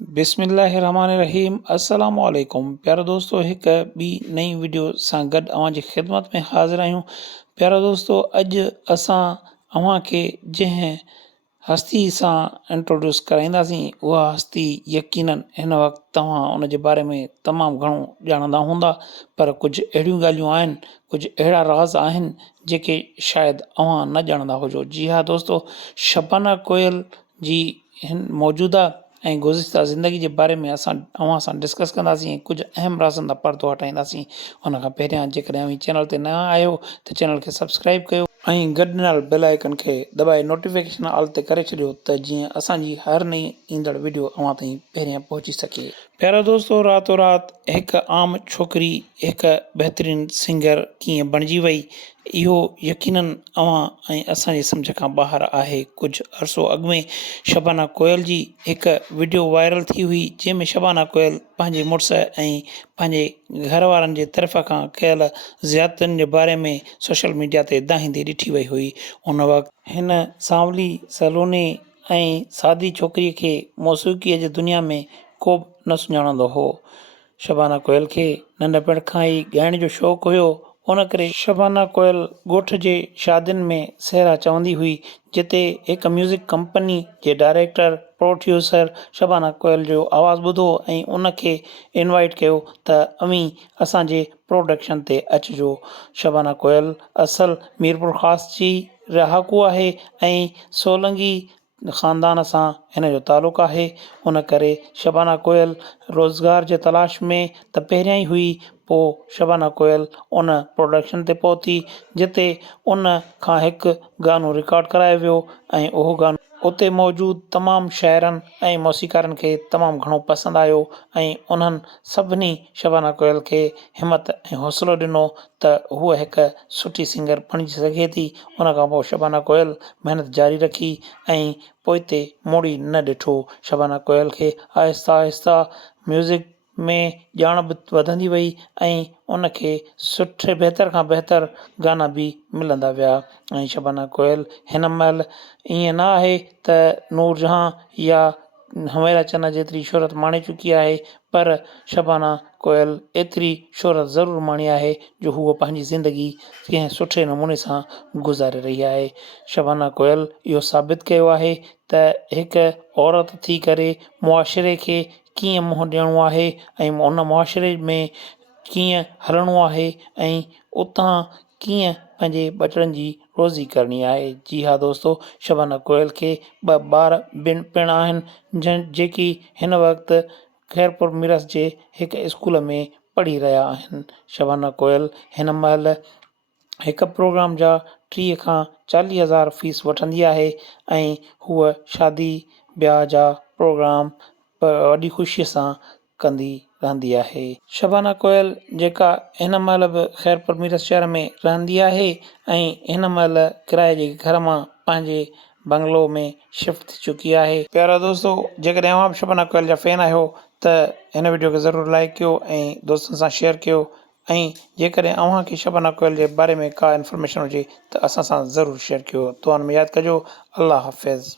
बिस्मिल्लाहिर्रहमानिर्रहीम अस्सलामु अलैकुम प्यारा दोस्तों एक ॿी नई वीडियो सां गॾु अव्हांजी ख़िदमत में हाज़िर आहियूं। प्यारा दोस्तों अॼु असां अव्हांखे जंहिं हस्ती सां इंट्रोड्यूस कराईंदासीं उहा हस्ती यकीनन हिन वक़्तु तव्हां उन जे बारे में तमामु घणो ॼाणंदा हूंदा, पर कुझु अहिड़ियूं ॻाल्हियूं आहिनि, कुझु अहिड़ा राज़ आहिनि जेके शायदि अव्हां न ॼाणंदा हुजो। जी हा दोस्तों, शबाना कोयल जी हिन मौजूदा ऐं गुज़िश्ता ज़िंदगी जे बारे में असां अव्हां सां डिस्कस कंदासीं ऐं कुझु अहम राज़नि दा पर्दो हटाईंदासीं। उन खां पहिरियां जेकॾहिं अव्हीं चैनल ते नवां आहियो त चैनल खे सब्सक्राइब कयो ऐं गॾु ॾिनल बेल आइकन खे दॿाए नोटिफिकेशन ऑल ते करे छॾियो त जीअं असांजी हर नई ईंदड़ वीडियो अव्हां ताईं पहिरियां पहुची सघे। प्यारा दोस्तों, रातो राति हिकु आम छोकिरी हिकु बहितरीनु सिंगर कीअं बणिजी वई, इहो यकीनन अव्हां ऐं असांजे सम्झ खां ॿाहिरि आहे। कुझु अरसो अॻु में शबाना कोयल जी हिकु वीडियो वायरल थी हुई, जंहिंमें शबाना कोयल पंहिंजे मुड़ुस ऐं पंहिंजे घर वारनि जे तरफ़ खां कयल ज़ियादतियुनि जे बारे में सोशल मीडिया ते दाहींदी ॾिठी वई हुई। उन वक़्तु हिन सांवली सलोने ऐं सादी छोकिरीअ खे मौसीक़ीअ जी दुनिया में को बि न सुञाणंदो हो। शबाना कोयल खे नंढपण खां ई ॻाइण जो शौक़ु हुयो। उन करे शबाना कोयल ॻोठ जे शादियुनि में सहरा चवंदी हुई, जिते हिकु म्यूज़िक कंपनी जे डायरेक्टर प्रोड्यूसर शबाना कोयल जो आवाज़ु ॿुधो ऐं उन खे इनवाइट कयो त अव्हीं असांजे प्रोडक्शन ते अचिजो। शबाना कोयल असल मीरपुर ख़ासि जी रहाकू आहे ऐं सोलंगी ख़ानदान सां हिन जो तालुक़ु आहे। उन करे शबाना कोयल रोज़गार जे तलाश में त पहिरियां ई हुई, पोइ शबाना कोयल उन प्रोडक्शन ते पहुती जिते उन खां हिकु गानो रिकॉर्ड करायो वियो ऐं उहो गानो उते मौजूदु तमामु शाइरनि ऐं मौसीक़ारनि खे तमामु घणो पसंदि आयो ऐं उन्हनि सभिनी शबाना कोयल खे हिमत ऐं हौसलो ॾिनो त हूअ हिकु सुठी सिंगर बणिजी सघे थी। उन खां पोइ शबाना कोयल महिनत जारी रखी ऐं पोइते मुड़ी न ॾिठो। शबाना कोयल खे आहिस्ता आहिस्ता म्यूज़िक में ॼाण बि वधंदी वई ऐं उन खे सुठे बहितर खां बहितर गाना बि मिलंदा विया। ऐं शबाना कोयल हिन महिल ईअं न आहे त नूरजहां या हमेरा चना जेतिरी शोहरत माणे चुकी आहे, पर शबाना कोयल एतिरी शोहरत ज़रूरु माणी आहे जो हूअ पंहिंजी ज़िंदगी कंहिं सुठे नमूने सां गुज़ारे रही आहे। शबाना कोयल इहो साबित कयो आहे त हिकु औरत थी करे मुआशिरे खे कीअं मुंहुं ॾियणो आहे ऐं उन मुआशिरे में कीअं हलणो आहे ऐं उतां कीअं पंहिंजे ॿचड़नि जी रोज़ी करणी आहे। जी हा दोस्तों, शबाना कोयल खे ॿ ॿार पिणु आहिनि जेकी हिन वक़्तु ख़ैरपुर मिरस जे हिकु स्कूल में पढ़ी रहिया आहिनि। शबाना कोयल हिन महिल हिकु प्रोग्राम जा 30 खां 40 हज़ार फीस वठंदी आहे ऐं हूअ शादी ब्याह जा प्रोग्राम वॾी ख़ुशीअ सां कंदी रहंदी आहे। शबाना कोयल जेका हिन महिल बि ख़ैरपुर मिरस शहर में रहंदी आहे ऐं हिन महिल किराए जे घर मां पंहिंजे बंगलो में शिफ्ट थी चुकी आहे। प्यारा दोस्तों, जेकॾहिं अव्हां बि शबाना कोयल जा फैन आहियो त हिन वीडियो खे ज़रूरु लाइक कयो ऐं दोस्तनि सां शेयर कयो ऐं जेकॾहिं अव्हांखे शबाना कोयल जे बारे में का इंफॉर्मेशन हुजे त असां सां ज़रूरु शेयर कयो। दुआनि में यादि कजो। अल्लाह हाफ़िज़।